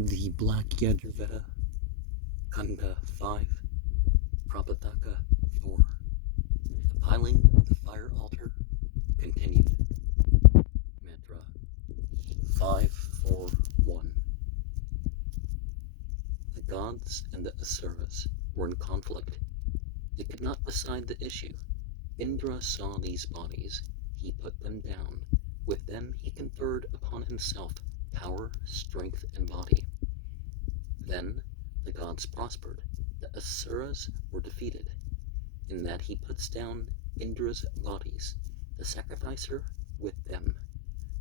The Black Yajurveda, Kanda 5, Prapathaka 4. The piling of the fire altar continued. Mantra 541. The gods and the asuras were in conflict. They could not decide the issue. Indra saw these bodies. He put them down. With them he conferred upon himself power, strength, and body. Then the gods prospered. The asuras were defeated. In that he puts down Indra's bodies. The sacrificer with them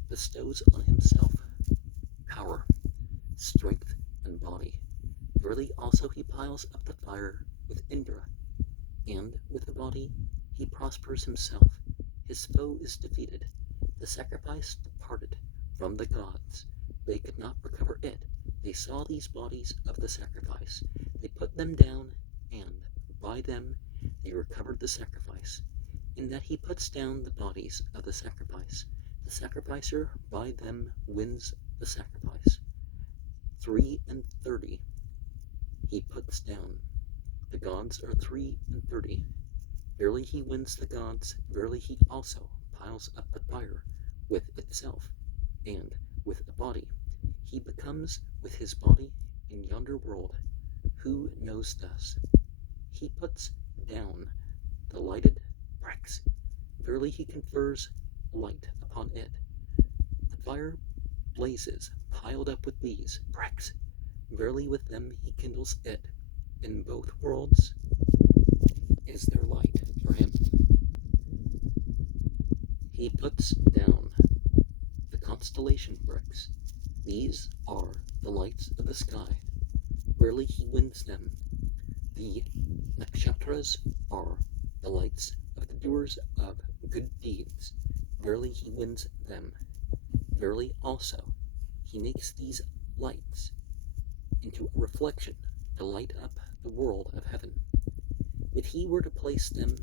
bestows on himself power, strength, and body. Verily also he piles up the fire with Indra, and with the body he prospers himself. His foe is defeated. The sacrifice departed from the gods. They could not recover it. They saw these bodies of the sacrifice. They put them down, and by them they recovered the sacrifice. In that he puts down the bodies of the sacrifice. The sacrificer by them wins the sacrifice. 3 and 30 he puts down. The gods are 3 and 30. Verily he wins the gods. Verily he also piles up the fire with itself, and with the body. He becomes with his body in yonder world. Who knows thus? He puts down the lighted bricks. Verily he confers light upon it. The fire blazes, piled up with these bricks. Verily with them he kindles it. In both worlds is there light for him. He puts down the constellation bricks. These are the lights of the sky. Verily he wins them. The nakshatras are the lights of the doers of good deeds. Verily he wins them. Verily also he makes these lights into a reflection to light up the world of heaven. If he were to place them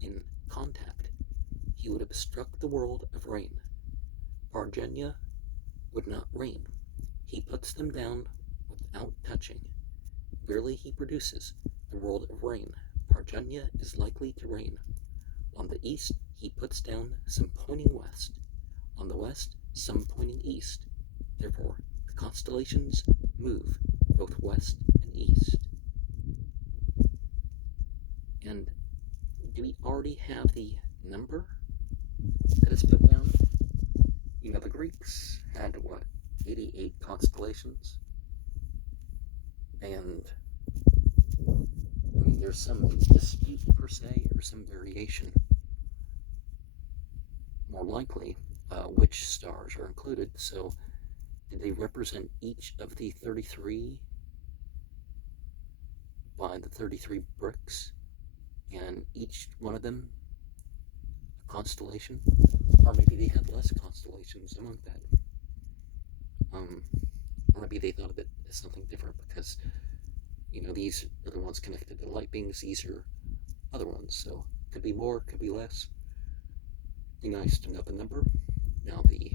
in contact, he would obstruct the world of rain. Parjanya would not rain. He puts them down without touching. Verily he produces the world of rain. Parjanya is likely to rain. On the east he puts down some pointing west. On the west some pointing east. Therefore the constellations move both west and east. And do we already have the number that is put down? You know, the Greeks had, 88 constellations? And, there's some dispute per se, or some variation. More likely, which stars are included. So, did they represent each of the 33 by the 33 bricks? And each one of them a constellation? Or maybe they had less constellations among that. Or maybe they thought of it as something different because, these are the ones connected to light beings, these are other ones. So, could be more, could be less. Be nice to know the number. Now, the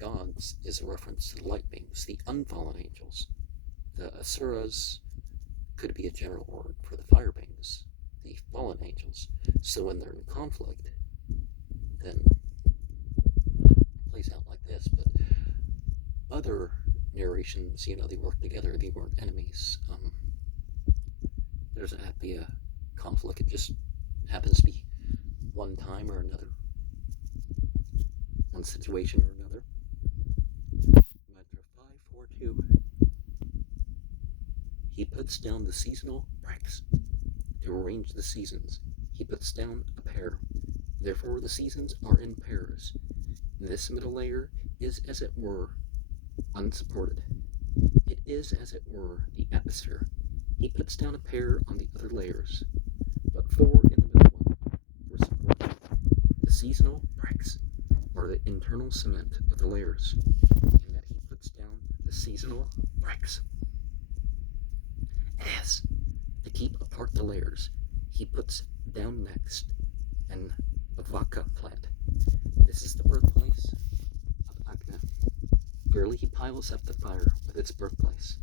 gods is a reference to the light beings, the unfallen angels. The asuras could be a general word for the fire beings, the fallen angels. So when they're in conflict, then it plays out like this. But other narrations, they work together. They weren't enemies. There's a happy conflict. It just happens to be one time or another, one situation or another. Mantra 542. He puts down the seasonal bricks to arrange the seasons. He puts down a pair. Therefore the seasons are in pairs. This middle layer is, as it were, unsupported. It is, as it were, the atmosphere. He puts down a pair on the other layers, but 4 in the middle one were supported. The seasonal bricks are the internal cement of the layers, in that he puts down the seasonal bricks. It is to keep apart the layers. He puts down next an Vaka plant. This is the birthplace of Agna. Verily he piles up the fire with its birthplace.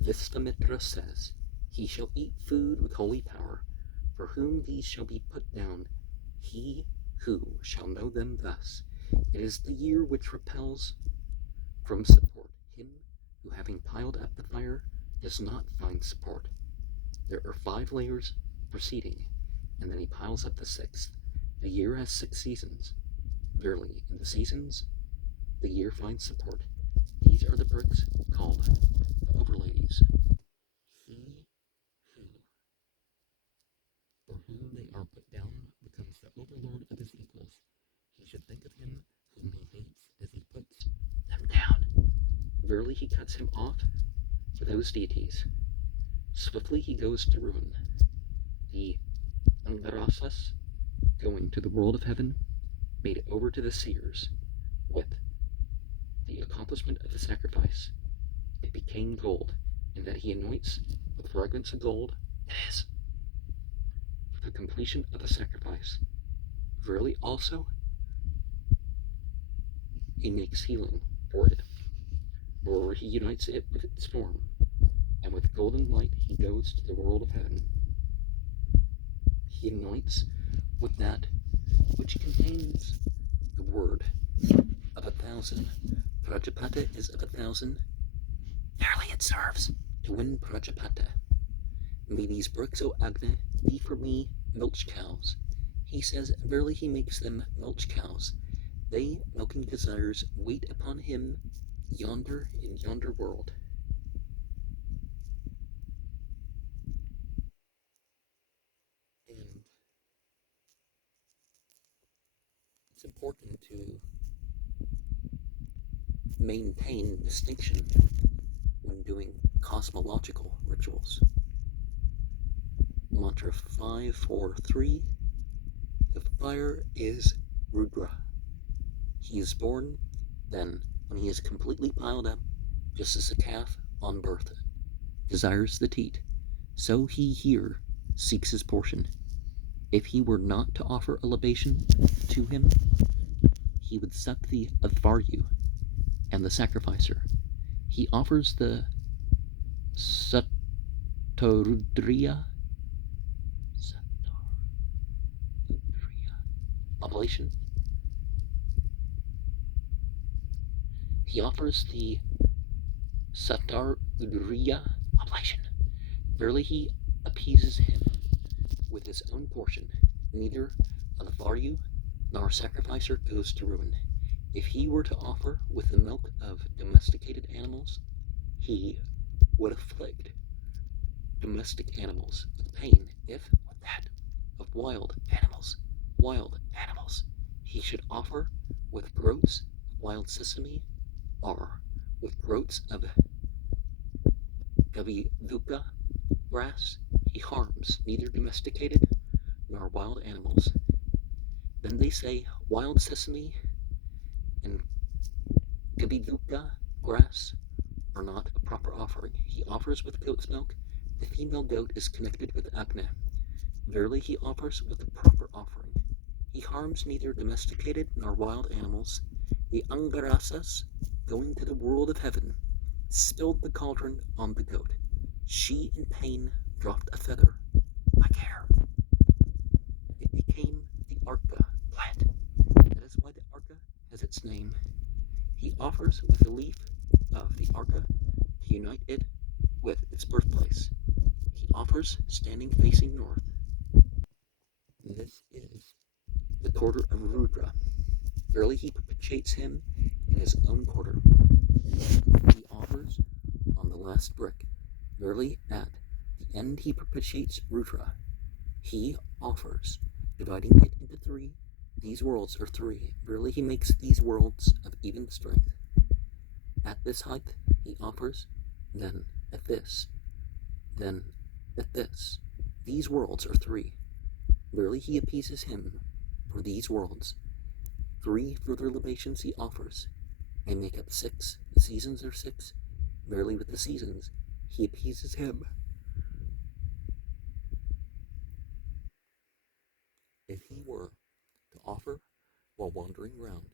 This the Mitra says, he shall eat food with holy power, for whom these shall be put down, he who shall know them thus. It is the year which repels from support him who, having piled up the fire, does not find support. There are 5 layers proceeding, and then he piles up the 6th. The year has 6 seasons. Verily, in the seasons, the year finds support. These are the bricks called the overladies. He who, for whom they are put down, becomes the overlord of his equals. He should think of him whom he hates as he puts them down. Verily he cuts him off for those deities. Swiftly he goes to ruin. The Angarasas, going to the world of heaven, made over to the seers with the accomplishment of the sacrifice. It became gold, and that he anoints with fragrance of gold. It is the completion of the sacrifice. Verily also he makes healing for it, or he unites it with its form, and with golden light he goes to the world of heaven. He anoints with that which contains the word of 1,000. Prajapata is of 1,000. Verily it serves to win Prajapata. May these bricks, O Agni, be for me milch cows. He says, verily he makes them milch cows. They, milking desires, wait upon him yonder in yonder world. And it's important to maintain distinction when doing cosmological rituals. Mantra 543. The fire is Rudra. He is born, then, when he is completely piled up, just as a calf on birth desires the teat, so he here seeks his portion. If he were not to offer a libation to him, he would suck the Advaryu and the sacrificer. He offers the Satorudriya oblation. He offers the Satarudriya oblation. Verily he appeases him with his own portion. Neither Advaryu nor sacrificer goes to ruin. If he were to offer with the milk of domesticated animals, he would afflict domestic animals with pain. If with that of wild animals, he should offer with groats of wild sesame, or with groats of Gaviduka grass, he harms neither domesticated nor wild animals. Then they say wild sesame and Gaviduka grass are not a proper offering. He offers with goat's milk. The female goat is connected with Agni. Verily he offers with the proper offering. He harms neither domesticated nor wild animals. The Angarasas, going to the world of heaven, spilled the cauldron on the goat. She in pain dropped a feather, like hair. It became the Arka plant. That is why the Arka has its name. He offers with the leaf of the Arka to unite it with its birthplace. He offers standing facing north. This is the quarter of Rudra. Verily he perpetuates him in his own quarter. He offers on the last brick. Verily at the end he perpetuates Rudra. He offers, dividing it into 3. These worlds are 3. Verily he makes these worlds of even strength. At this height he offers, then at this, then at this. These worlds are 3. Verily he appeases him for these worlds. 3 further libations he offers. They make up 6. The seasons are 6. Verily with the seasons he appeases him. If he were to offer while wandering round,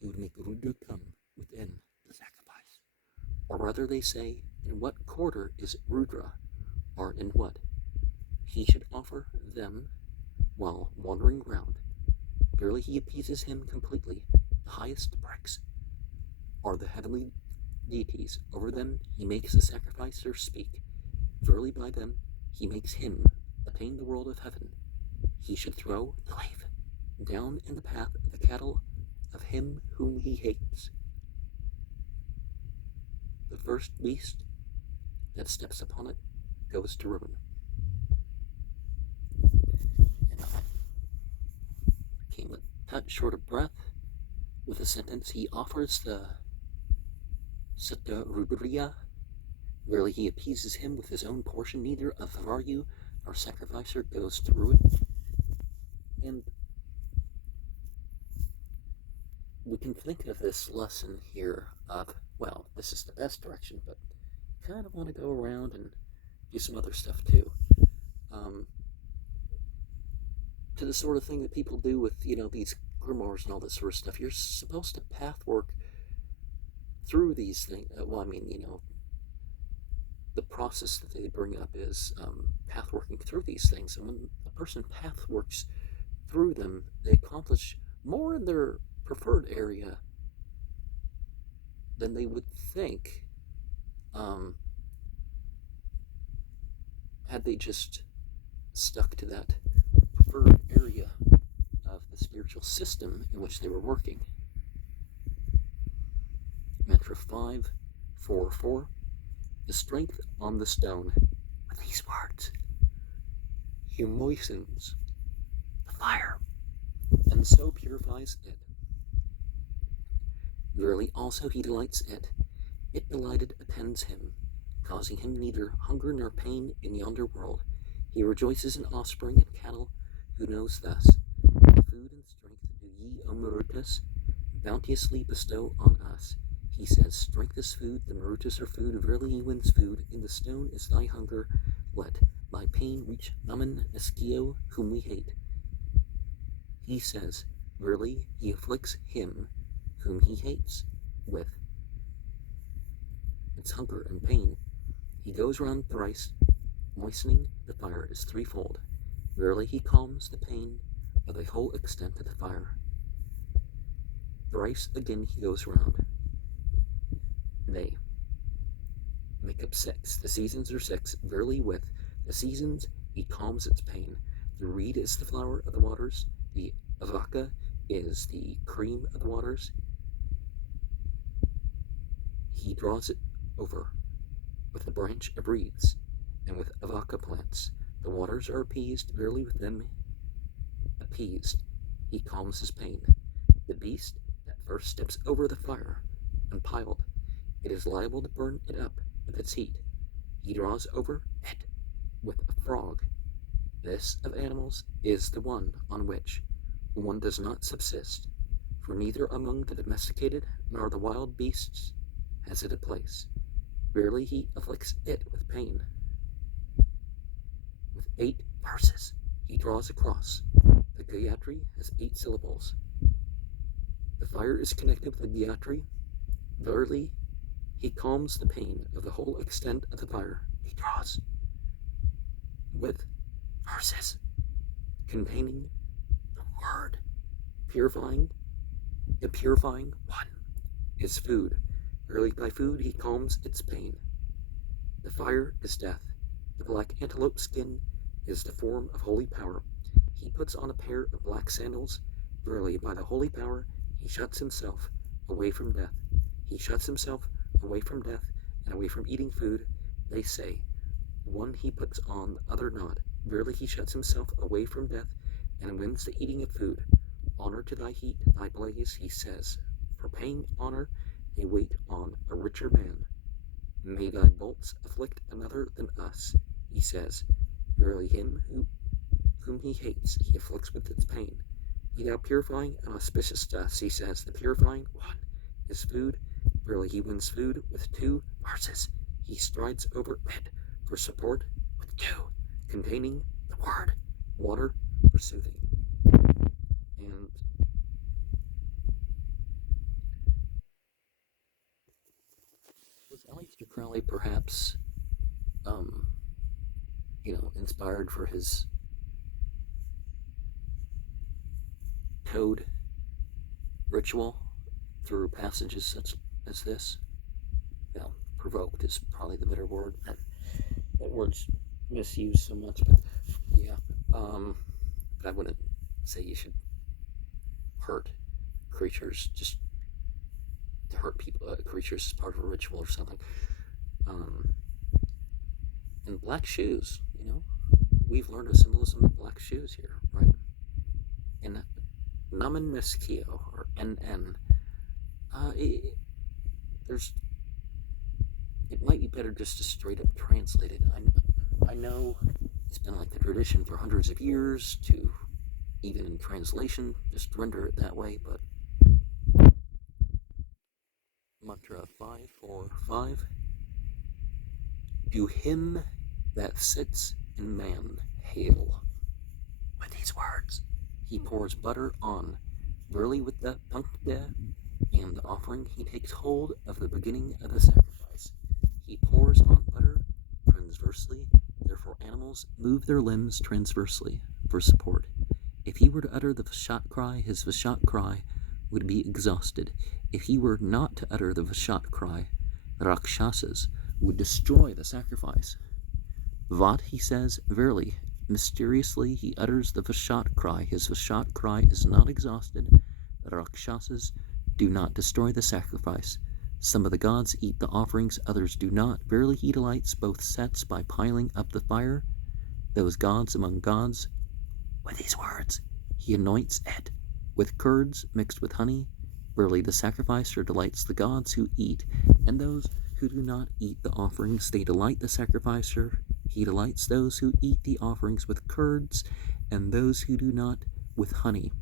he would make Rudra come within the sacrifice. or rather they say, in what quarter is Rudra, or in what? He should offer them while wandering round. Verily he appeases him completely. The highest bricks are the heavenly deities. Over them he makes the sacrificer speak. Verily by them he makes him attain the world of heaven. He should throw the leaf down in the path of the cattle of him whom he hates. The first beast that steps upon it goes to ruin. And I came a touch short of breath with a sentence. He offers the Sutta Rudriya. Verily he appeases him with his own portion. Neither of Varyu nor sacrificer goes to ruin. And we can think of this lesson here of, well, this is the best direction, but kind of want to go around and do some other stuff too. To the sort of thing that people do with, these grimoires and all this sort of stuff. You're supposed to path work through these things. The process that they bring up is path working through these things. And when a person path works through them, they accomplish more in their preferred area than they would think had they just stuck to that preferred area of the spiritual system in which they were working. Mantra 544. The strength on the stone. With these words, he moistens the fire, and so purifies it. Verily also he delights it. It delighted attends him, causing him neither hunger nor pain in yonder world. He rejoices in offspring and cattle, who knows thus. Food and strength do ye, O Marutas, bounteously bestow on us. He says, strength is food, the Marutas are food, verily he wins food, in the stone is thy hunger, let thy pain reach Naman Eskio, whom we hate. He says, verily he afflicts him whom he hates with its hunger and pain. He goes round thrice, moistening the fire is threefold. Verily he calms the pain of the whole extent of the fire. Thrice again he goes round. They make up 6. The seasons are 6. Verily with the seasons he calms its pain. The reed is the flower of the waters. The avaka is the cream of the waters. He draws it over with the branch of reeds and with avaka plants. The waters are appeased. Verily with them appeased he calms his pain. The beast that first steps over the fire unpiled, it is liable to burn it up with its heat. He draws over it with a frog. This of animals is the one on which one does not subsist, for neither among the domesticated nor the wild beasts has it a place. Verily he afflicts it with pain. With 8 verses he draws across. The Gayatri has 8 syllables. The fire is connected with the Gayatri. Verily he calms the pain of the whole extent of the fire. He draws with verses containing the word purifying. The purifying one is food. Verily by food he calms its pain. The fire is death. The black antelope skin is the form of holy power. He puts on a pair of black sandals. Verily by the holy power he shuts himself away from death. He shuts himself away from death and away from eating food. They say, one he puts on, the other not. Verily he shuts himself away from death and wins the eating of food. Honor to thy heat, thy blaze, he says. For paying honor, they wait on a richer man. May thy bolts afflict another than us, he says. Verily him whom he hates, he afflicts with its pain. Be thou purifying and auspicious to us, he says. The purifying one is food. Verily he wins food with 2 verses. He strides over it for support with 2, containing the word water for soothing. And was Mr. Crowley perhaps, inspired for his code ritual through passages such as this. Provoked is probably the better word. That word's misused so much, but yeah. But I wouldn't say you should hurt creatures just to hurt people. Creatures as part of a ritual or something. And black shoes, we've learned a symbolism of black shoes here, right? In Naman Meskio, or NN, it might be better just to straight up translate it. I know it's been like the tradition for hundreds of years to, even in translation, just render it that way, but mantra 545. To him that sits in man, hail. With these words, he pours butter on. Verily with the punkta and the offering, he takes hold of the beginning of the sacrifice. He pours on butter transversely, therefore animals move their limbs transversely for support. If he were to utter the Vashat cry, his Vashat cry would be exhausted. If he were not to utter the Vashat cry, the Rakshasas would destroy the sacrifice. Vat, he says, verily, mysteriously he utters the Vashat cry. His Vashat cry is not exhausted. The Rakshasas do not destroy the sacrifice. Some of the gods eat the offerings, others do not. Verily he delights both sets by piling up the fire. Those gods among gods, with these words, he anoints it with curds mixed with honey. Verily the sacrificer delights the gods who eat, and those who do not eat the offerings, they delight the sacrificer. He delights those who eat the offerings with curds, and those who do not with honey.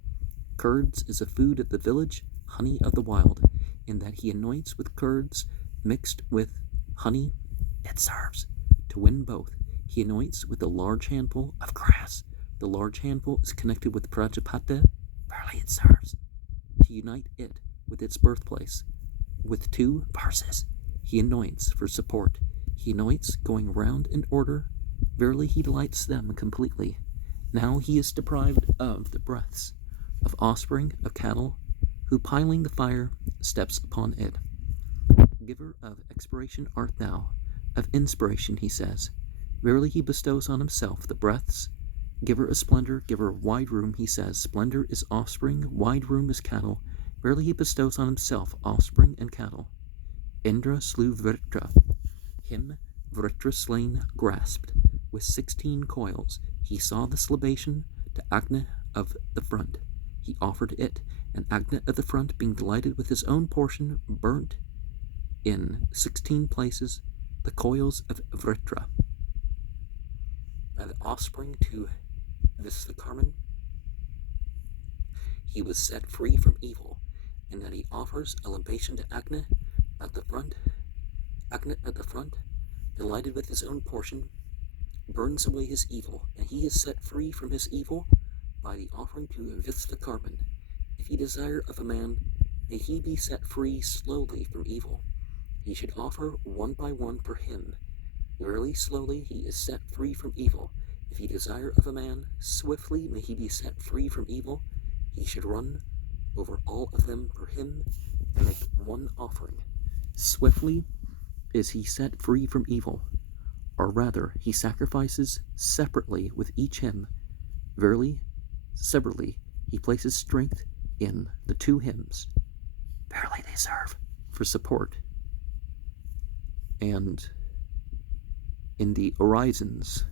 Curds is a food of the village, honey of the wild, in that he anoints with curds mixed with honey. It serves to win both. He anoints with a large handful of grass. The large handful is connected with Prapathaka. Verily it serves to unite it with its birthplace. With 2 verses, he anoints for support. He anoints going round in order. Verily he delights them completely. Now he is deprived of the breaths of offspring of cattle, who piling the fire steps upon it. Giver of expiration art thou, of inspiration, he says. Verily he bestows on himself the breaths. Giver of splendor, giver of wide room, he says. Splendor is offspring, wide room is cattle. Verily he bestows on himself offspring and cattle. Indra slew Vritra. Him Vritra slain grasped. With 16 coils he saw this libation to Agni of the front. He offered it, and Agni of the front, being delighted with his own portion, burnt in 16 places the coils of Vritra. By the offspring to Visvakarman, he was set free from evil, and that he offers a libation to Agni at the front. Agni at the front, delighted with his own portion, burns away his evil, and he is set free from his evil by the offering to Visvakarman. If he desire of a man, may he be set free slowly from evil. He should offer one by one for him. Verily slowly he is set free from evil. If he desire of a man, swiftly may he be set free from evil. He should run over all of them for him and make one offering. Swiftly is he set free from evil, or rather he sacrifices separately with each hymn. Verily, separately he places strength in the 2 hymns. Verily they serve for support. And in the horizons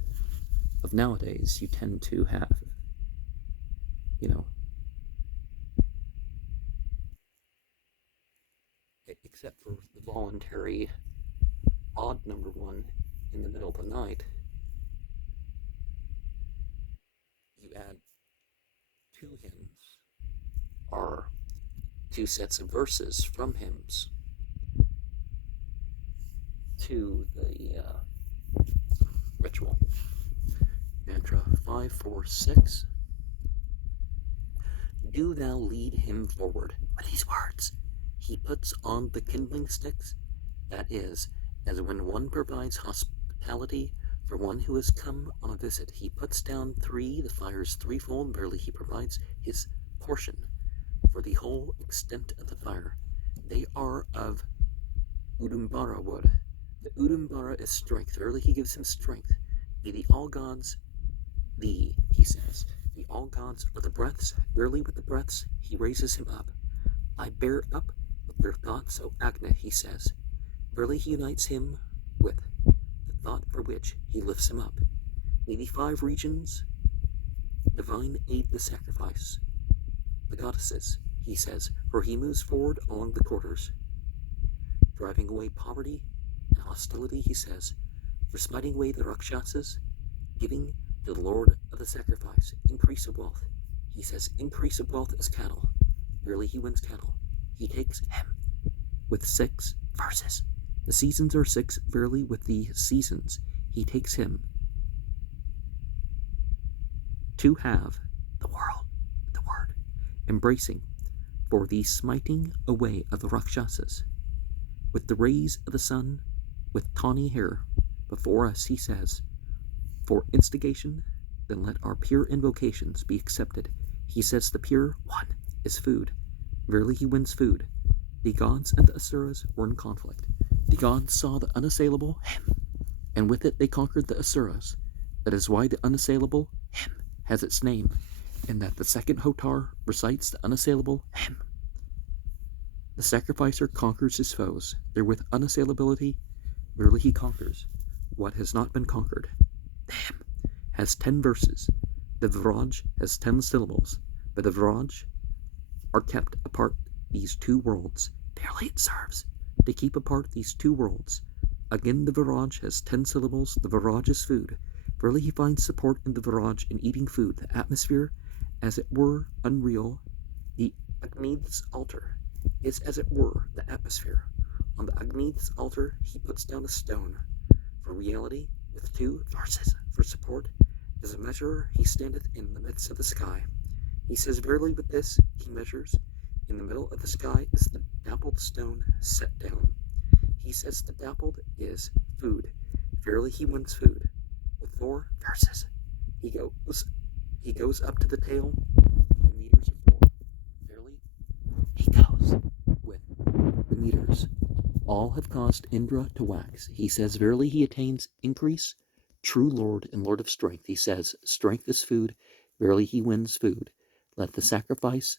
of nowadays, you tend to have, except for the voluntary odd number 1 in the middle of the night, you add 2 hymns, or 2 sets of verses from hymns to the ritual. Mantra 546. Do thou lead him forward with these words. He puts on the kindling sticks, that is, as when one provides hospitality for one who has come on a visit. He puts down the fires threefold. Verily, he provides his portion for the whole extent of the fire. They are of Udumbara wood. The Udumbara is strength. Verily, he gives him strength. The all gods, he says, the all gods are the breaths. Verily, with the breaths, he raises him up. I bear up with their thoughts, O Agna, he says. Verily, he unites him with the thought for which he lifts him up. May the 5 regions divine aid the sacrifice. The goddesses, he says, for he moves forward along the quarters, driving away poverty and hostility, he says, for smiting away the Rakshasas, giving to the Lord of the sacrifice increase of wealth. He says, increase of wealth as cattle. Verily, he wins cattle. He takes him with 6 verses. The seasons are 6. Verily, with the seasons, he takes him to have the word, embracing for the smiting away of the Rakshasas. With the rays of the sun, with tawny hair, before us, he says, for instigation, then let our pure invocations be accepted. He says the pure one is food. Verily, he wins food. The gods and the asuras were in conflict. The gods saw the unassailable him, and with it they conquered the asuras. That is why the unassailable him has its name, and that the second Hotar recites the unassailable him. The sacrificer conquers his foes. Therewith unassailability, verily he conquers what has not been conquered. The hymn has 10 verses. The Viraj has 10 syllables, but the Viraj are kept apart these 2 worlds. Verily it serves to keep apart these 2 worlds. Again, the Viraj has 10 syllables. The Viraj is food. Verily he finds support in the Viraj in eating food. The atmosphere, as it were, unreal. The Agni's altar is, as it were, the atmosphere. On the Agni's altar he puts down a stone. For reality, with 2 verses for support, as a measurer he standeth in the midst of the sky. He says, verily with this he measures. In the middle of the sky is the dappled stone set down. He says the dappled is food. Verily he wins food. With 4 verses he goes up to the tail. The meters are 4. Verily he goes with the meters. All have caused Indra to wax. He says, verily he attains increase. True Lord and Lord of strength. He says, strength is food. Verily he wins food. Let the sacrifice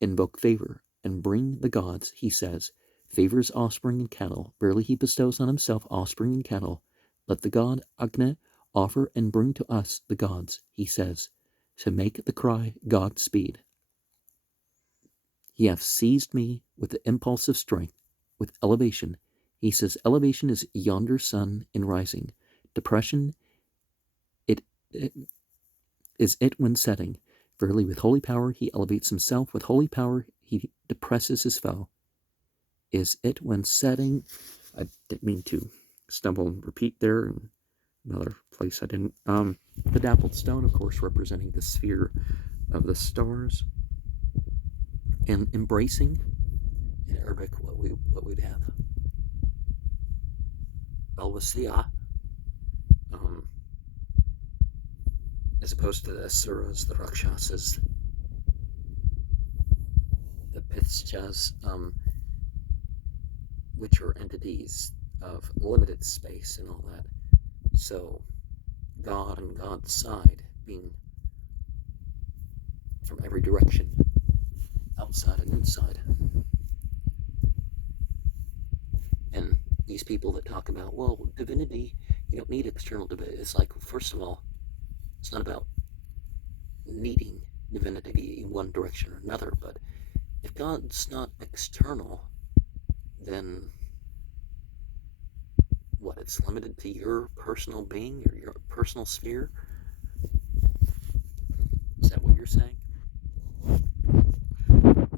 invoke favor and bring the gods, he says, favors offspring and cattle. Verily he bestows on himself offspring and cattle. Let the god Agni offer and bring to us the gods, he says, to make the cry Godspeed. He hath seized me with the impulse of strength, with elevation. He says, elevation is yonder sun in rising. Depression, it is it when setting. Verily, with holy power he elevates himself. With holy power he depresses his foe. Is it when setting? I didn't mean to stumble and repeat there. In another place I didn't. The dappled stone, of course, representing the sphere of the stars. And embracing, in Arabic, what we'd have. Al-Wasi'ah, as opposed to the Asuras, the Rakshasas, the Pitschas, which are entities of limited space and all that. So, God and God's side being from every direction, outside and inside. And these people that talk about, well, divinity, you don't need external divinity. It's like, first of all, it's not about needing divinity to be in one direction or another, but if God's not external, then what, it's limited to your personal being or your personal sphere? Is that what you're saying?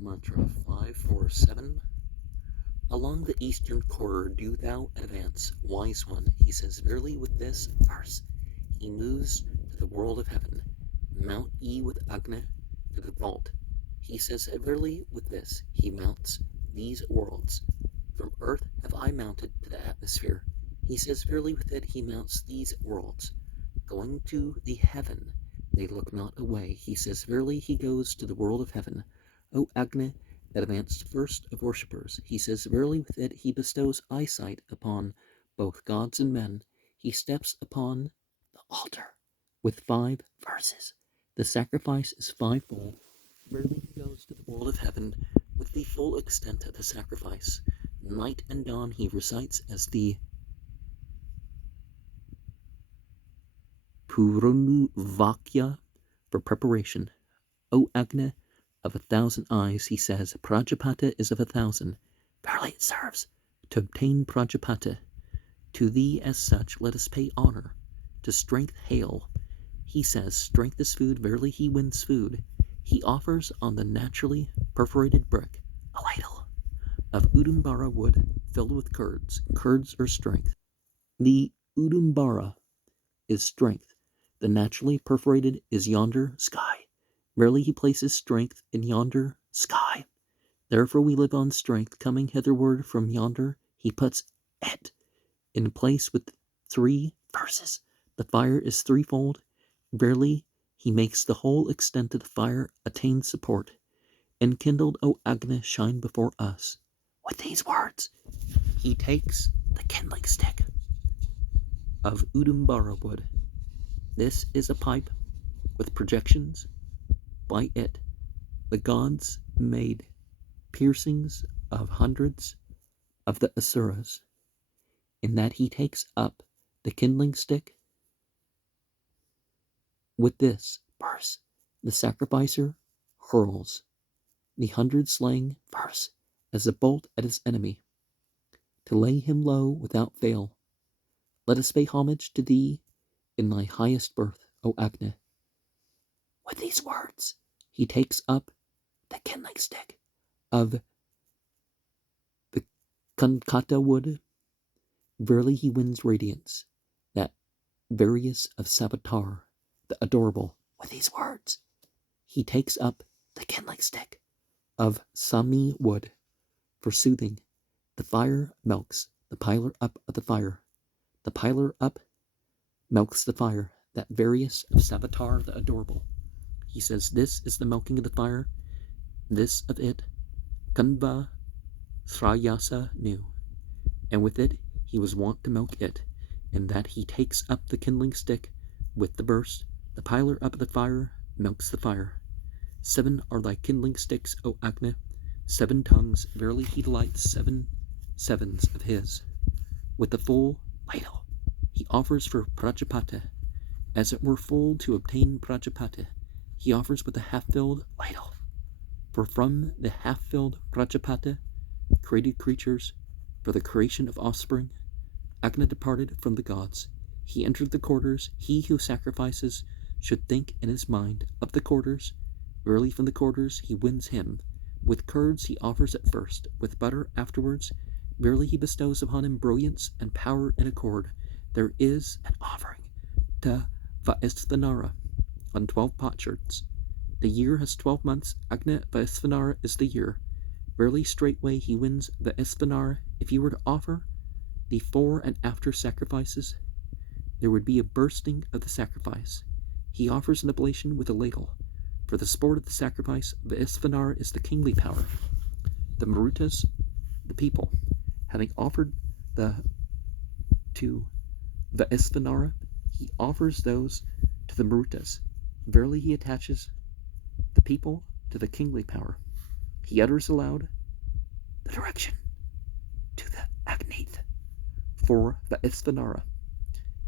Mantra 547. Along the eastern corridor do thou advance, wise one, he says, verily with this verse he moves to the world of heaven. Mount ye with Agni to the vault. He says, verily with this he mounts these worlds. From earth have I mounted to the atmosphere. He says, verily with it he mounts these worlds. Going to the heaven, they look not away. He says, verily he goes to the world of heaven. O Agni, that advanced first of worshippers. He says, verily with it he bestows eyesight upon both gods and men. He steps upon the altar with 5 verses. The sacrifice is 5-fold. Verily he goes to the world of heaven with the full extent of the sacrifice. Night and dawn he recites as the Puranu for preparation. O Agni of 1,000 eyes, he says, Prajapata is of 1,000. Verily it serves to obtain Prajapata. To thee as such let us pay honor. To strength hail. He says, strength is food, verily he wins food. He offers on the naturally perforated brick a ladle of Udumbara wood filled with curds. Curds are strength. The Udumbara is strength. The naturally perforated is yonder sky. Verily he places strength in yonder sky. Therefore we live on strength. Coming hitherward from yonder, he puts it in place with 3 verses. The fire is threefold. Verily he makes the whole extent of the fire attain support. Enkindled, O Agni, shine before us. With these words, he takes the kindling stick of Udumbara wood. This is a pipe with projections. By it, the gods made piercings of hundreds of the asuras. In that he takes up the kindling stick. With this verse, the sacrificer hurls the 100-slaying verse as a bolt at his enemy, to lay him low without fail. Let us pay homage to thee in thy highest birth, O Agni. With these words, he takes up the kindling stick of the Kankata wood. Verily he wins radiance, that various of Savitar, the adorable. With these words, he takes up the kindling stick of Sami wood for soothing. The fire melts the piler up of the fire. The piler up melts the fire, that various of Savitar, the adorable. He says, this is the milking of the fire, this of it, Kanda Srayasa knew, and with it he was wont to milk it, and that he takes up the kindling stick with the burst, the piler up of the fire milks the fire. 7 are thy kindling sticks, O Agni, 7 tongues, verily he delights 7 sevens of his. With the full ladle he offers for Prajapata, as it were full to obtain Prajapata. He offers with a half-filled ladle, for from the half-filled Prajapata, created creatures, for the creation of offspring, Agni departed from the gods. He entered the quarters. He who sacrifices should think in his mind of the quarters. Verily from the quarters he wins him. With curds he offers at first, with butter afterwards. Verily he bestows upon him brilliance and power in accord. There is an offering to Vaisvanara on 12 potsherds. The year has 12 months. Agni Vaisvanara is the year. Verily straightway he wins Vaisvanara. If he were to offer the 4 and after sacrifices, there would be a bursting of the sacrifice. He offers an oblation with a ladle. For the sport of the sacrifice, Vaisvanara is the kingly power. The Marutas, the people, having offered to Vaisvanara, he offers those to the Marutas. Verily he attaches the people to the kingly power. He utters aloud the direction to the Agnith for Vaisvanara.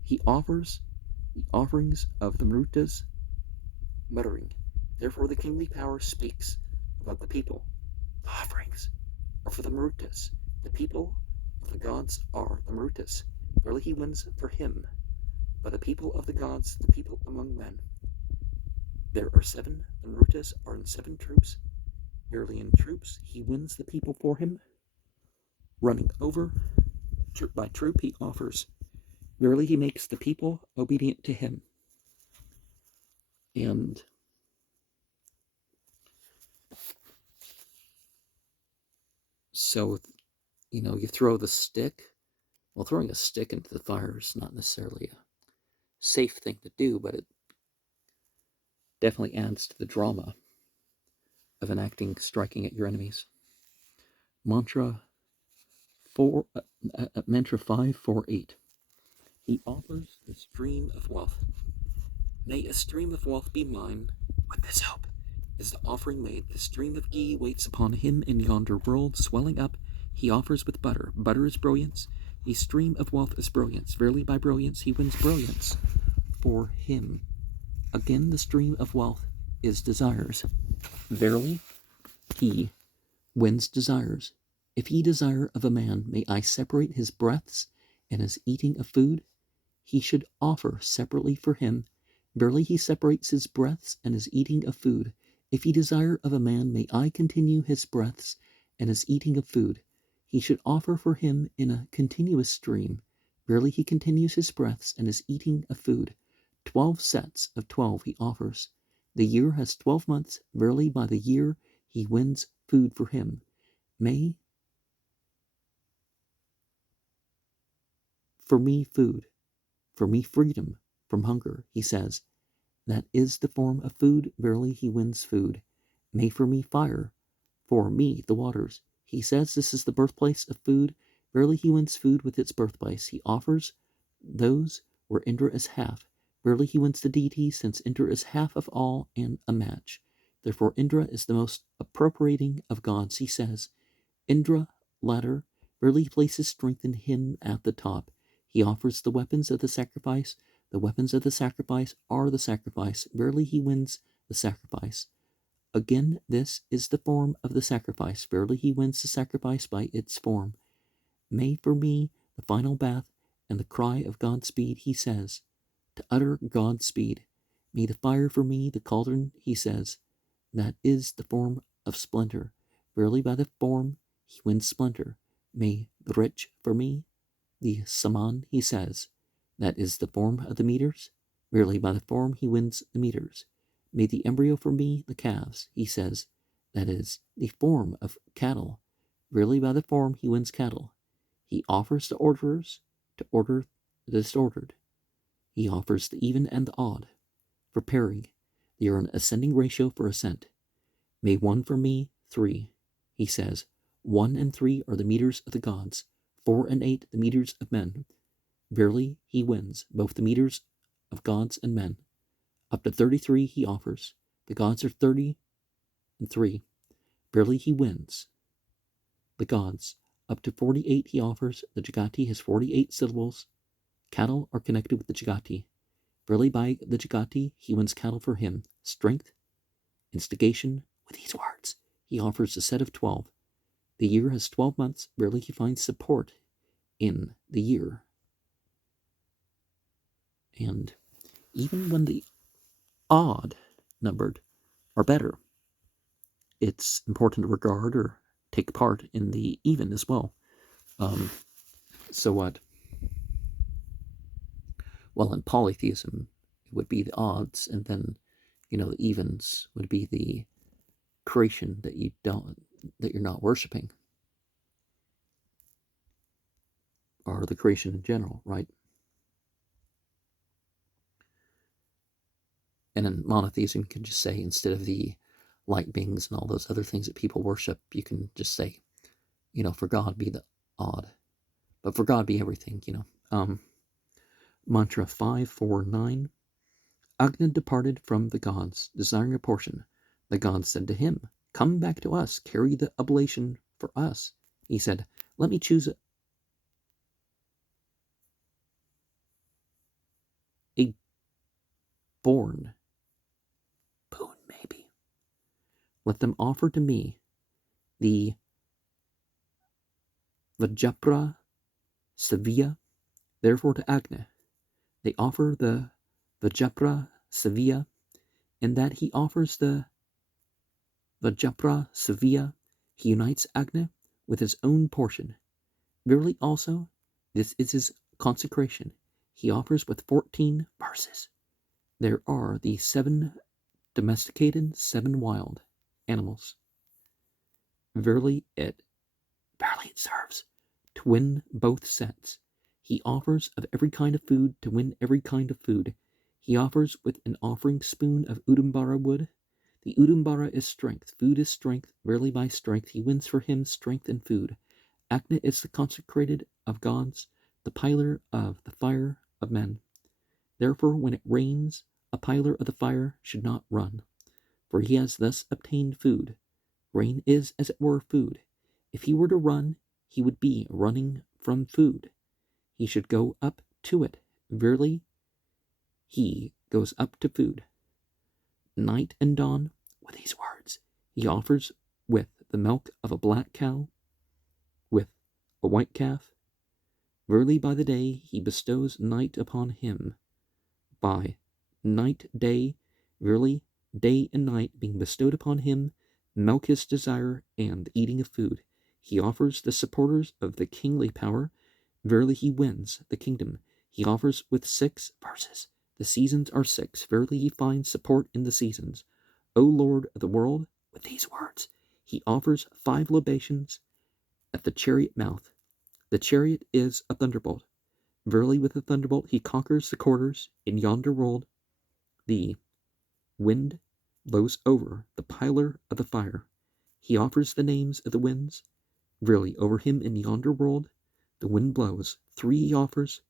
He offers the offerings of the Marutas, muttering. Therefore the kingly power speaks about the people. The offerings are for the Marutas. The people of the gods are the Marutas. Verily he wins for him. But the people of the gods, the people among men. There are 7. The Marutas are in 7 troops. Verily in troops he wins the people for him. Running over troop by troop he offers. Verily he makes the people obedient to him. And so you throw the stick. Well, throwing a stick into the fire is not necessarily a safe thing to do, but it definitely adds to the drama of enacting striking at your enemies. Mantra Mantra 548. He offers the stream of wealth. May a stream of wealth be mine. With this hope is the offering made. The stream of ghee waits upon him in yonder world, swelling up. He offers with butter. Butter is brilliance. A stream of wealth is brilliance. Verily by brilliance he wins brilliance for him. Again the stream of wealth is desires. Verily he wins desires. If ye desire of a man, may I separate his breaths and his eating of food. He should offer separately for him. Verily he separates his breaths and his eating of food. If ye desire of a man, may I continue his breaths and his eating of food. He should offer for him in a continuous stream. Verily he continues his breaths and his eating of food. 12 sets of 12 he offers. The year has 12 months. Verily by the year he wins food for him. May for me food, for me freedom from hunger, he says. That is the form of food. Verily he wins food. May for me fire, for me the waters. He says this is the birthplace of food. Verily he wins food with its birthplace. He offers those where Indra is half. Verily he wins the deity, since Indra is half of all and a match. Therefore Indra is the most appropriating of gods. He says, Indra, ladder, verily he places strength in him at the top. He offers the weapons of the sacrifice. The weapons of the sacrifice are the sacrifice. Verily he wins the sacrifice. Again, this is the form of the sacrifice. Verily he wins the sacrifice by its form. May for me the final bath and the cry of Godspeed, he says, to utter Godspeed. May the fire for me the cauldron, he says, that is the form of splendor. Verily by the form he wins splendor. May the rich for me the saman, he says, that is the form of the meters. Verily by the form he wins the meters. May the embryo for me the calves, he says, that is the form of cattle. Verily by the form he wins cattle. He offers to orderers to order the disordered. He offers the even and the odd for pairing. They are an ascending ratio for ascent. May 1 for me 3, he says. 1 and 3 are the meters of the gods. 4 and 8 the meters of men. Verily he wins both the meters of gods and men. Up to 33 he offers. The gods are 30 and 3. Verily he wins the gods. Up to 48 he offers. The Jagati has 48 syllables. Cattle are connected with the Jagati. Verily by the Jagati he wins cattle for him. Strength, instigation, with these words. He offers a set of 12. The year has 12 months. Verily he finds support in the year. And even when the odd numbered are better, it's important to regard or take part in the even as well. So what? Well, in polytheism, it would be the odds, and then, the evens would be the creation that you're not worshiping, or the creation in general, right? And in monotheism, you can just say, instead of the light beings and all those other things that people worship, you can just say, for God be the odd, but for God be everything, Mantra 549. Agni departed from the gods, desiring a portion. The gods said to him, come back to us, carry the oblation for us. He said, let me choose a born boon, maybe. Let them offer to me the Vajapra Savya. Therefore to Agni they offer the Vajapra Savya, in that he offers the Vajapra Savya, he unites Agni with his own portion. Verily also, this is his consecration. He offers with 14 verses. There are the 7 domesticated, 7 wild animals. Verily it serves to win both sets. He offers of every kind of food to win every kind of food. He offers with an offering spoon of Udumbara wood. The Udumbara is strength, food is strength, verily by strength he wins for him strength and food. Agni is the consecrated of gods, the pilar of the fire of men. Therefore, when it rains, a pilar of the fire should not run, for he has thus obtained food. Rain is, as it were, food. If he were to run, he would be running from food. He should go up to it. Verily, he goes up to food. Night and dawn, with these words, he offers with the milk of a black cow, with a white calf. Verily, by the day he bestows night upon him. By night, day, verily, day and night being bestowed upon him, milk his desire and eating of food. He offers the supporters of the kingly power. Verily he wins the kingdom. He offers with 6 verses. The seasons are 6. Verily he finds support in the seasons. O Lord of the world, with these words, he offers 5 libations at the chariot mouth. The chariot is a thunderbolt. Verily with a thunderbolt he conquers the quarters in yonder world. The wind blows over the pilar of the fire. He offers the names of the winds. Verily over him in yonder world the wind blows. 3 he offers.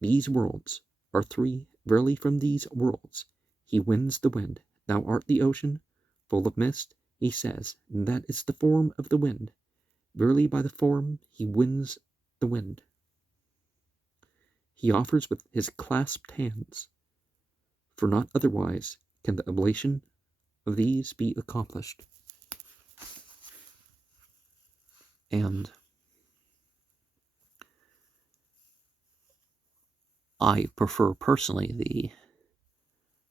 These worlds are 3. Verily from these worlds he wins the wind. Thou art the ocean, full of mist, he says, and that is the form of the wind. Verily by the form he wins the wind. He offers with his clasped hands, for not otherwise can the oblation of these be accomplished. And I prefer personally the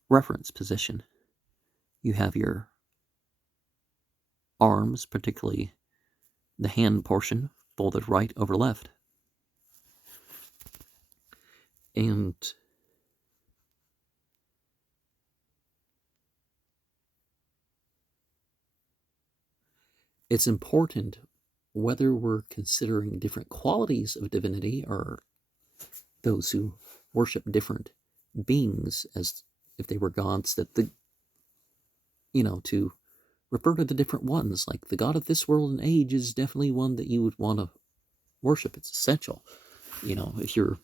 reference position. You have your arms, particularly the hand portion, folded right over left. And it's important whether we're considering different qualities of divinity or those who worship different beings as if they were gods, that to refer to the different ones, like the god of this world and age is definitely one that you would want to worship. It's essential. If you're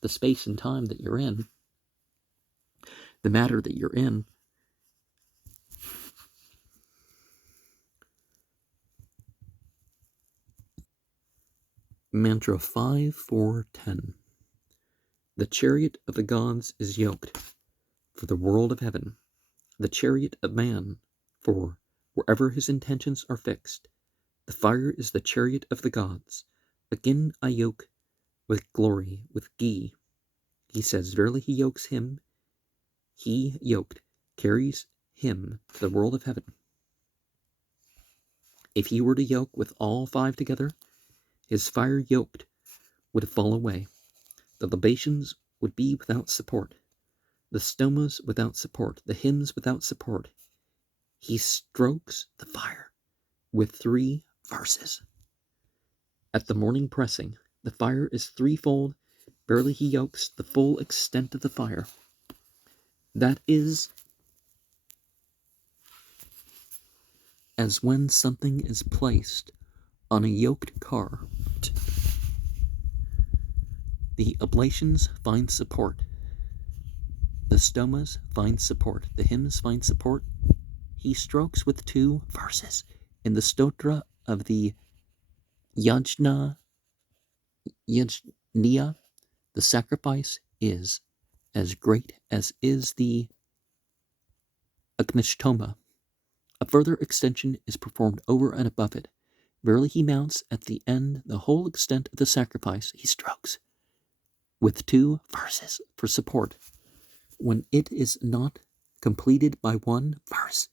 the space and time that you're in, the matter that you're in, Mantra 5, 4, 10. The chariot of the gods is yoked for the world of heaven, the chariot of man for wherever his intentions are fixed. The fire is the chariot of the gods. Again I yoke with glory, with ghee. He says, verily he yokes him. He yoked carries him to the world of heaven. If he were to yoke with all 5 together, his fire yoked would fall away. The libations would be without support, the stomas without support, the hymns without support. He strokes the fire with 3 verses. At the morning pressing, the fire is threefold. Barely he yokes the full extent of the fire. That is as when something is placed on a yoked cart. The oblations find support. The stomas find support. The hymns find support. He strokes with 2 verses. In the stotra of the Yajna, the sacrifice is as great as is the Agnishtoma. A further extension is performed over and above it. Verily he mounts at the end the whole extent of the sacrifice. He strokes with 2 verses for support. When it is not completed by 1 verse,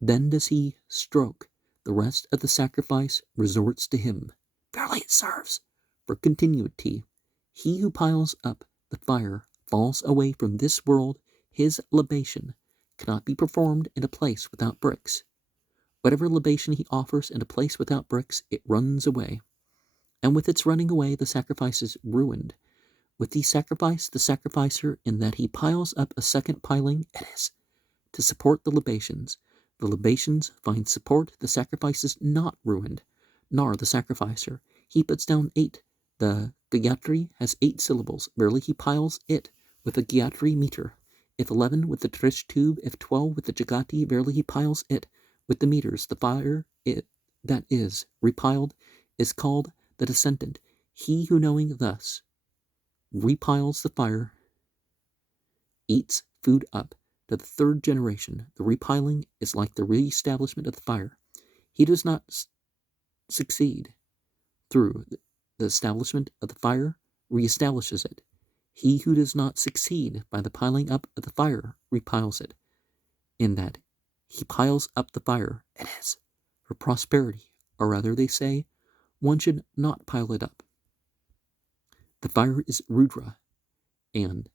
then does he stroke. The rest of the sacrifice resorts to him. Verily it serves for continuity. He who piles up the fire falls away from this world. His libation cannot be performed in a place without bricks. Whatever libation he offers in a place without bricks, it runs away. and with its running away the sacrifice is ruined. With the sacrifice, the sacrificer, in that he piles up a second piling, it is, to support the libations. The libations find support, the sacrifice is not ruined, nor the sacrificer. He puts down 8. The Gayatri has 8 syllables. Verily he piles it with the Gayatri meter. If 11 with the Trish tube, if 12 with the Jagati, verily he piles it with the meters. The fire that is repiled is called the descendant. He who knowing thus repiles the fire eats food up to the 3rd generation. The repiling is like the reestablishment of the fire. He does not succeed through the establishment of the fire, reestablishes it. He who does not succeed by the piling up of the fire repiles it, in that he piles up the fire, it is, for prosperity, or rather they say, one should not pile it up. The fire is Rudra, and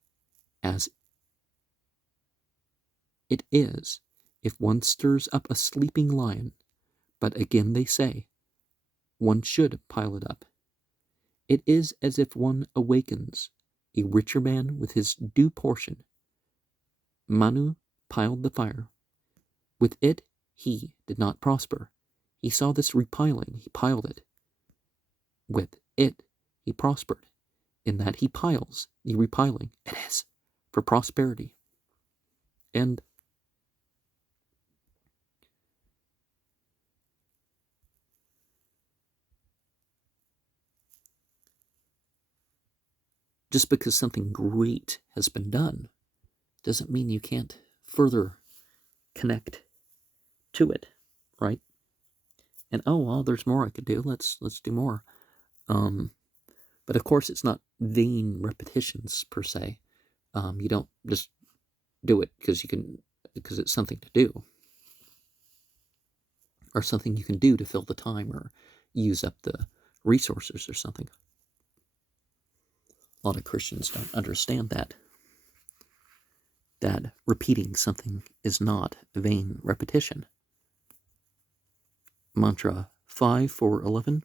as it is, if one stirs up a sleeping lion, but again they say, one should pile it up. It is as if one awakens a richer man with his due portion. Manu piled the fire. With it he did not prosper. He saw this repiling, he piled it. With it he prospered, in that he piles the repiling, it is, for prosperity. And just because something great has been done doesn't mean you can't further connect to it, right? And oh well, there's more I could do. Let's do more. But of course, it's not vain repetitions per se. You don't just do it because it's something to do, or something you can do to fill the time or use up the resources or something. A lot of Christians don't understand that repeating something is not vain repetition. Mantra 5-4-11.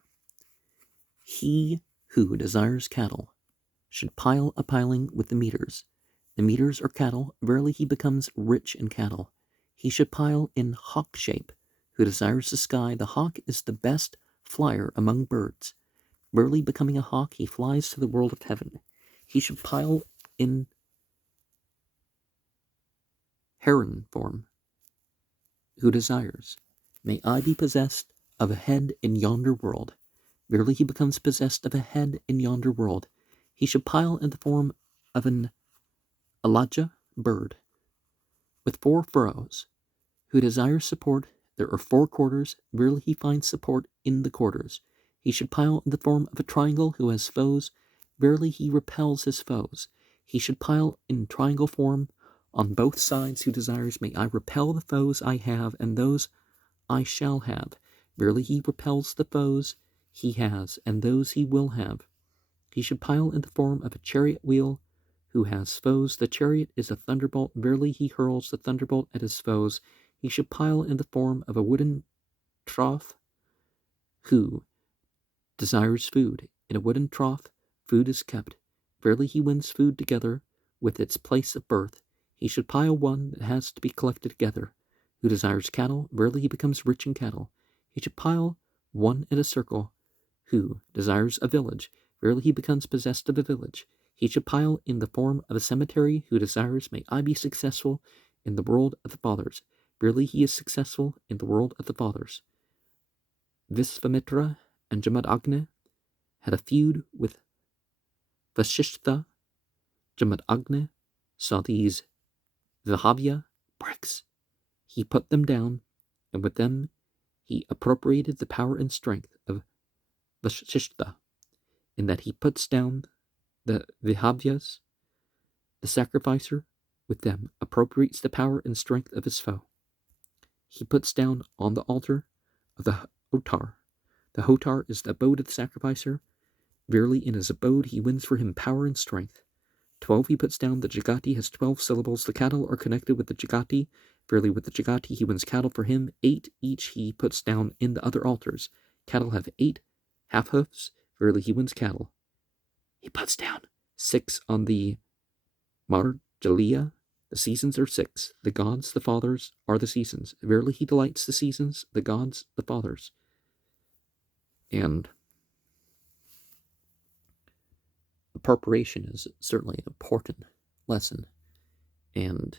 He who desires cattle should pile a piling with the meters. The meters are cattle, verily he becomes rich in cattle. He should pile in hawk shape. Who desires the sky, the hawk is the best flyer among birds. Verily becoming a hawk, he flies to the world of heaven. He should pile in heron form. Who desires, may I be possessed of a head in yonder world. Verily he becomes possessed of a head in yonder world. He should pile in the form of an alaja bird with 4 furrows. Who desires support, there are 4 quarters. Verily he finds support in the quarters. He should pile in the form of a triangle. Who has foes, verily he repels his foes. He should pile in triangle form on both sides. Who desires, may I repel the foes I have, and those I shall have. Verily he repels the foes he has, and those he will have. He should pile in the form of a chariot wheel. Who has foes, the chariot is a thunderbolt. Verily he hurls the thunderbolt at his foes. He should pile in the form of a wooden trough. Who desires food, in a wooden trough food is kept. Verily he wins food together with its place of birth. He should pile one that has to be collected together. Who desires cattle, verily he becomes rich in cattle. He should pile one in a circle. Who desires a village, verily he becomes possessed of a village. He should pile in the form of a cemetery. Who desires, may I be successful in the world of the fathers. Verily he is successful in the world of the fathers. Visvamitra and Jamadagni had a feud with Vashishtha. Jamadagni saw these Vahavya bricks. He put them down, and with them he appropriated the power and strength of Vashishtha, in that he puts down the Vihavyas. The sacrificer with them appropriates the power and strength of his foe. He puts down on the altar of the Hotar. The Hotar is the abode of the sacrificer. Verily in his abode he wins for him power and strength. 12 he puts down. The Jagati has 12 syllables. The cattle are connected with the Jagati. Verily with the Jagati he wins cattle for him. 8 each he puts down in the other altars. Cattle have 8 half hoofs. Verily he wins cattle. He puts down 6 on the Marjalia. The seasons are 6. The gods, the fathers, are the seasons. Verily he delights the seasons, the gods, the fathers. And preparation is certainly an important lesson. And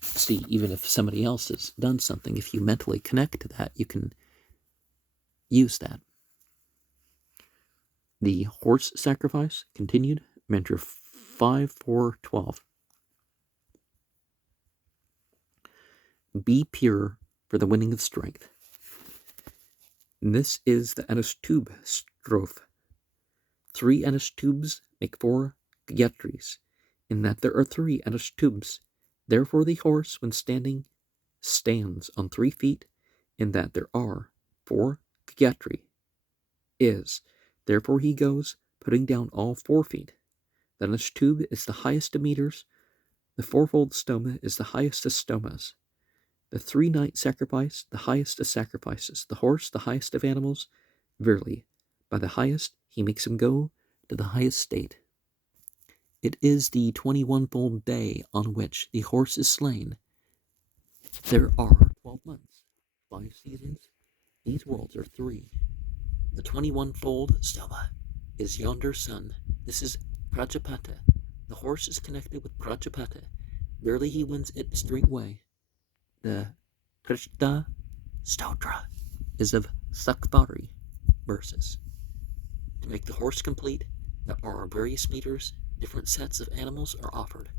see, even if somebody else has done something, if you mentally connect to that, you can use that. The horse sacrifice continued, mantra 5-4-12. Be pure for the winning of strength. This is the Anustube strophe. 3 Anustubes make 4 Gayatris, in that there are 3 Anustubes. Therefore the horse, when standing, stands on 3 feet, in that there are 4 Gayatri. Therefore he goes, putting down all 4 feet. The Anustube is the highest of meters. The fourfold stoma is the highest of stomas. The 3-night sacrifice, the highest of sacrifices. The horse, the highest of animals. Verily, by the highest he makes him go to the highest state. It is the 21-fold day on which the horse is slain. There are 12 months, 5 seasons. These worlds are 3. The 21-fold stoma is yonder sun. This is Prajapata. The horse is connected with Prajapata. Verily he wins it straightway. The Krishna Stotra is of Sakvari verses. To make the horse complete, there are various meters. Different sets of animals are offered,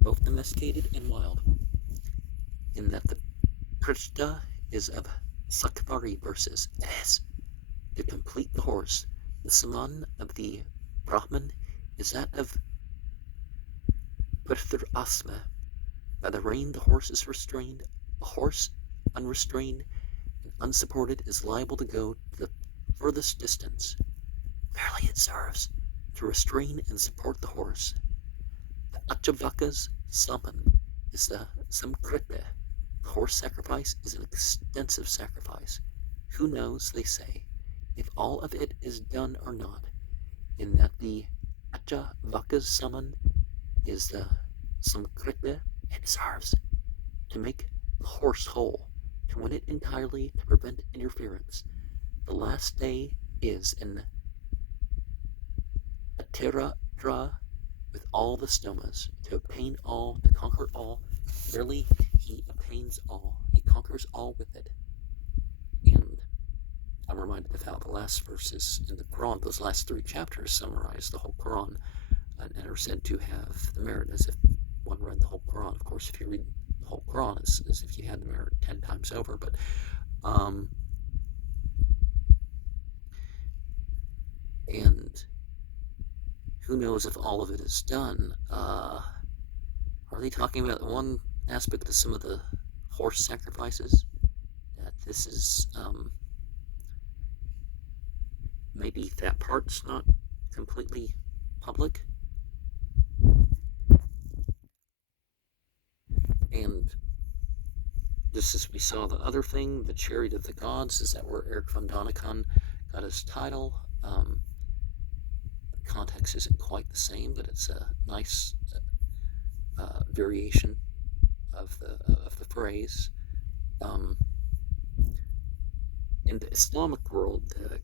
both domesticated and wild. In that the Krishna is of Sakvari verses. It is to complete the horse. The saman of the Brahman is that of Prithvirasma. By the rein the horse is restrained. A horse, unrestrained and unsupported, is liable to go to the furthest distance. Verily it serves to restrain and support the horse. The Achavaka's saman is the Samkrita. The horse sacrifice is an extensive sacrifice. Who knows, they say, if all of it is done or not, in that the Achavaka's saman is the Samkrita. It serves to make the horse whole, to win it entirely, to prevent interference. The last day is an Atiratra with all the stomas, to obtain all, to conquer all. Verily, he obtains all, he conquers all with it. And I'm reminded of how the last verses in the Quran, those last 3 chapters, summarize the whole Quran and are said to have the merit as if one read the whole Quran. Of course, if you read the whole Quran, it's as if you had the merit 10 times over. But and who knows if all of it is done? Are they talking about one aspect of some of the horse sacrifices? That this is maybe that part's not completely public. And just as we saw the other thing, the Chariot of the Gods, is that where Eric von Daniken got his title. The context isn't quite the same, but it's a nice variation of the phrase. In the Islamic world, the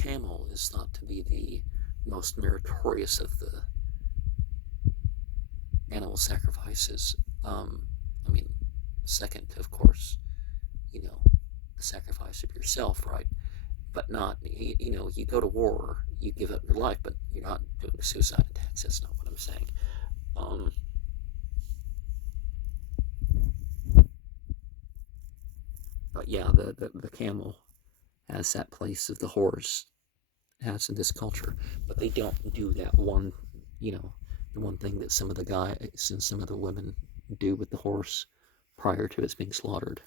camel is thought to be the most meritorious of the animal sacrifices. I mean, second, of course, the sacrifice of yourself, right? But not, you go to war, you give up your life, but you're not doing suicide attacks. That's not what I'm saying. But yeah, the camel has that place of the horse, has in this culture, but they don't do that one, the one thing that some of the guys and some of the women do with the horse prior to its being slaughtered.